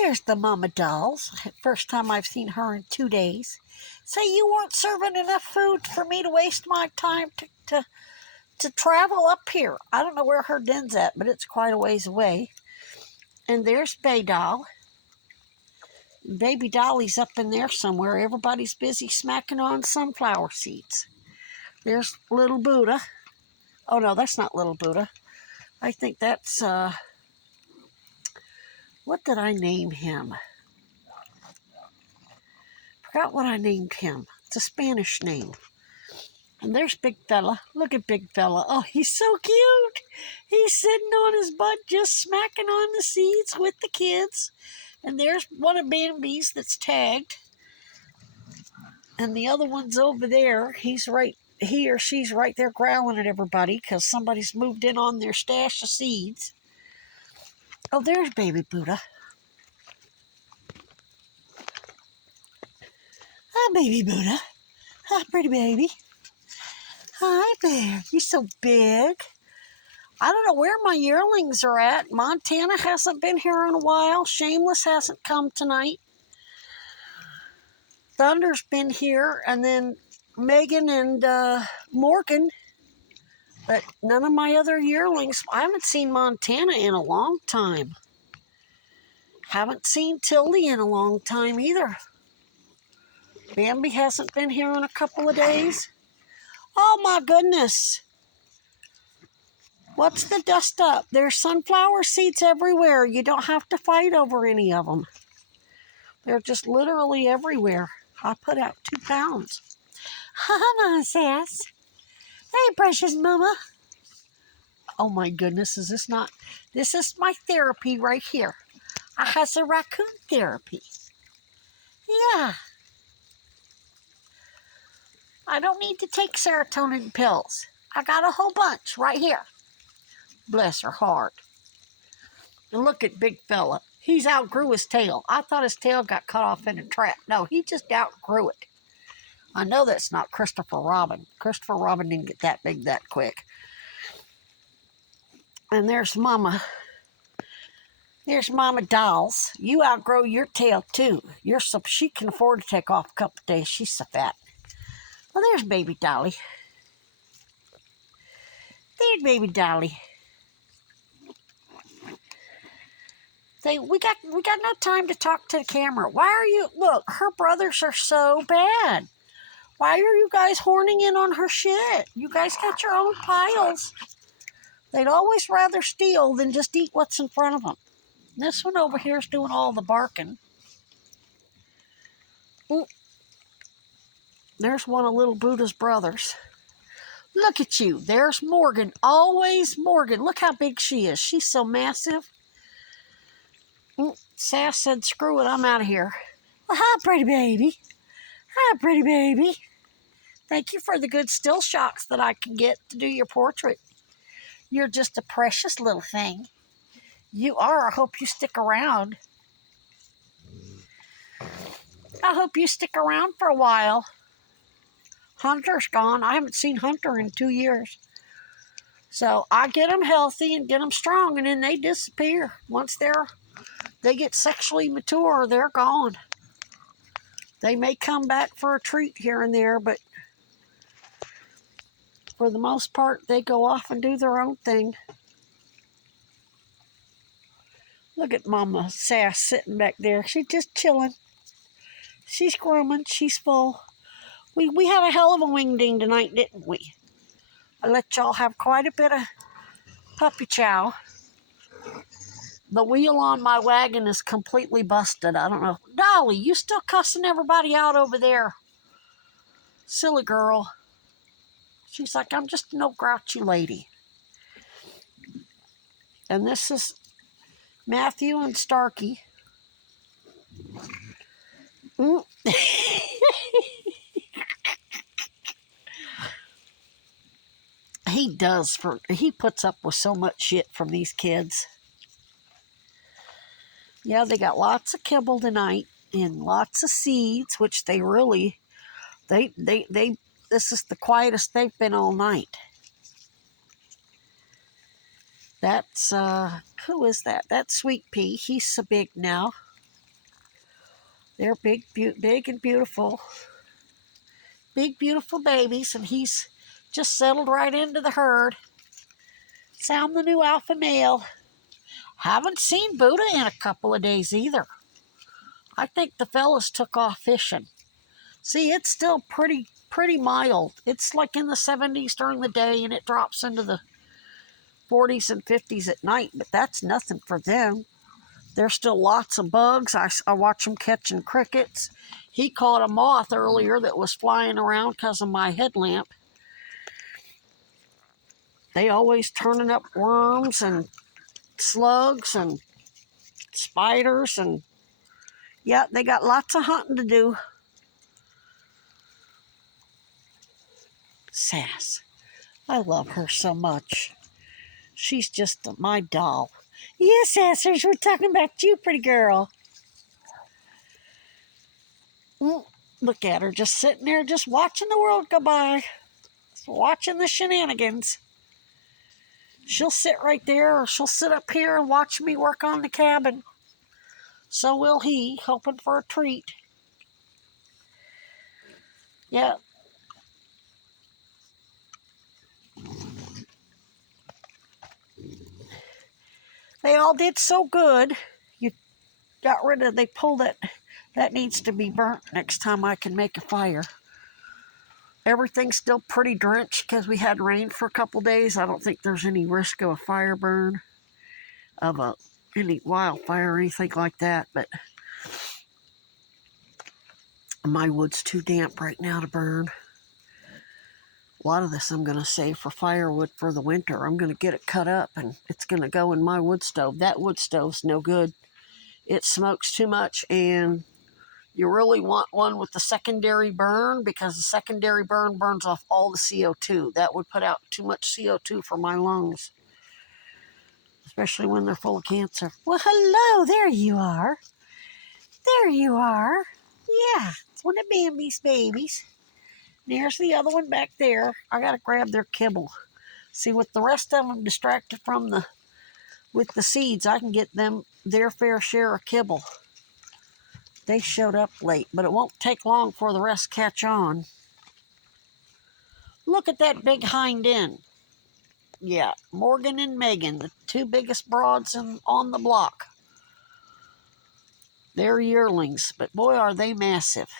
There's the mama dolls. First time I've seen her in 2 days. Say you weren't serving enough food for me to waste my time to travel up here. I don't know where her den's at, but it's quite a ways away. And there's Bay Doll. Baby Dolly's up in there somewhere. Everybody's busy smacking on sunflower seeds. There's little Buddha. Oh no, that's not little Buddha. I think that's, what did I name him? Forgot what I named him. It's a Spanish name. And there's Big Fella. Look at Big Fella. Oh, he's so cute. He's sitting on his butt just smacking on the seeds with the kids. And there's one of Bambi's that's tagged. And the other one's over there. He or she's right there growling at everybody because somebody's moved in on their stash of seeds. Oh, there's baby Buddha. Hi, baby Buddha. Hi, pretty baby. Hi there. You're so big. I don't know where my yearlings are at. Montana hasn't been here in a while. Shameless hasn't come tonight. Thunder's been here, and then Megan and Morgan. But none of my other yearlings. I haven't seen Montana in a long time. Haven't seen Tildy in a long time either. Bambi hasn't been here in a couple of days. Oh my goodness. What's the dust up? There's sunflower seeds everywhere. You don't have to fight over any of them. They're just literally everywhere. I put out 2 pounds. Hi, Mama Sass. Hey, precious mama. Oh my goodness, is this not? This is my therapy right here. I has a raccoon therapy. Yeah. I don't need to take serotonin pills. I got a whole bunch right here. Bless her heart. And look at Big Fella. He's outgrew his tail. I thought his tail got cut off in a trap. No, he just outgrew it. I know that's not Christopher Robin. Christopher Robin didn't get that big that quick. And there's Mama. There's Mama Dolls. You outgrow your tail too. She can afford to take off a couple of days. She's so fat. Well, there's baby Dolly. There's baby Dolly. Say, we got no time to talk to the camera. Why are you, look, her brothers are so bad. Why are you guys horning in on her shit? You guys got your own piles. They'd always rather steal than just eat what's in front of them. This one over here is doing all the barking. There's one of little Buddha's brothers. Look at you. There's Morgan. Always Morgan. Look how big she is. She's so massive. Sass said, screw it, I'm out of here. Well, hi, pretty baby. Hi, pretty baby. Thank you for the good still shots that I can get to do your portrait. You're just a precious little thing. You are. I hope you stick around. I hope you stick around for a while. Hunter's gone. I haven't seen Hunter in 2 years. So I get them healthy and get them strong, and then they disappear. Once they get sexually mature, they're gone. They may come back for a treat here and there, but for the most part, they go off and do their own thing. Look at Mama Sass sitting back there. She's just chilling. She's grooming. She's full. We had a hell of a wingding tonight, didn't we? I let y'all have quite a bit of puppy chow. The wheel on my wagon is completely busted. I don't know. Dolly, you still cussing everybody out over there. Silly girl. She's like, I'm just an old grouchy lady. And this is Matthew and Starkey. He puts up with so much shit from these kids. Yeah, they got lots of kibble tonight and lots of seeds, which they really, this is the quietest they've been all night. That's, who is that? That's Sweet Pea. He's so big now. They're big and beautiful. Big, beautiful babies, and he's just settled right into the herd. Sound the new alpha male. Haven't seen Buddha in a couple of days either. I think the fellas took off fishing. See, it's still pretty mild. It's like in the 70s during the day, and it drops into the 40s and 50s at night, but that's nothing for them. There's still lots of bugs. I watch them catching crickets. He caught a moth earlier that was flying around because of my headlamp. They always turning up worms and slugs and spiders, and yeah, they got lots of hunting to do. Sass. I love her so much. She's just my doll. Yes, Sassers, we're talking about you, pretty girl. Look at her, just sitting there, just watching the world go by. Watching the shenanigans. She'll sit right there, or she'll sit up here and watch me work on the cabin. So will he, hoping for a treat. Yeah. They all did so good. You got rid of, they pulled it. That needs to be burnt next time I can make a fire. Everything's still pretty drenched because we had rain for a couple days. I don't think there's any risk of a fire burn, of any wildfire or anything like that, but my wood's too damp right now to burn. A lot of this I'm going to save for firewood for the winter. I'm going to get it cut up, and it's going to go in my wood stove. That wood stove's no good. It smokes too much, and you really want one with the secondary burn, because the secondary burn burns off all the CO2. That would put out too much CO2 for my lungs, especially when they're full of cancer. Well, hello, there you are. There you are. Yeah, it's one of Bambi's babies. There's the other one back there. I got to grab their kibble. See, with the rest of them distracted from with the seeds, I can get them their fair share of kibble. They showed up late, but it won't take long for the rest catch on. Look at that big hind end. Yeah, Morgan and Megan, the two biggest broads on the block. They're yearlings, but boy, are they massive.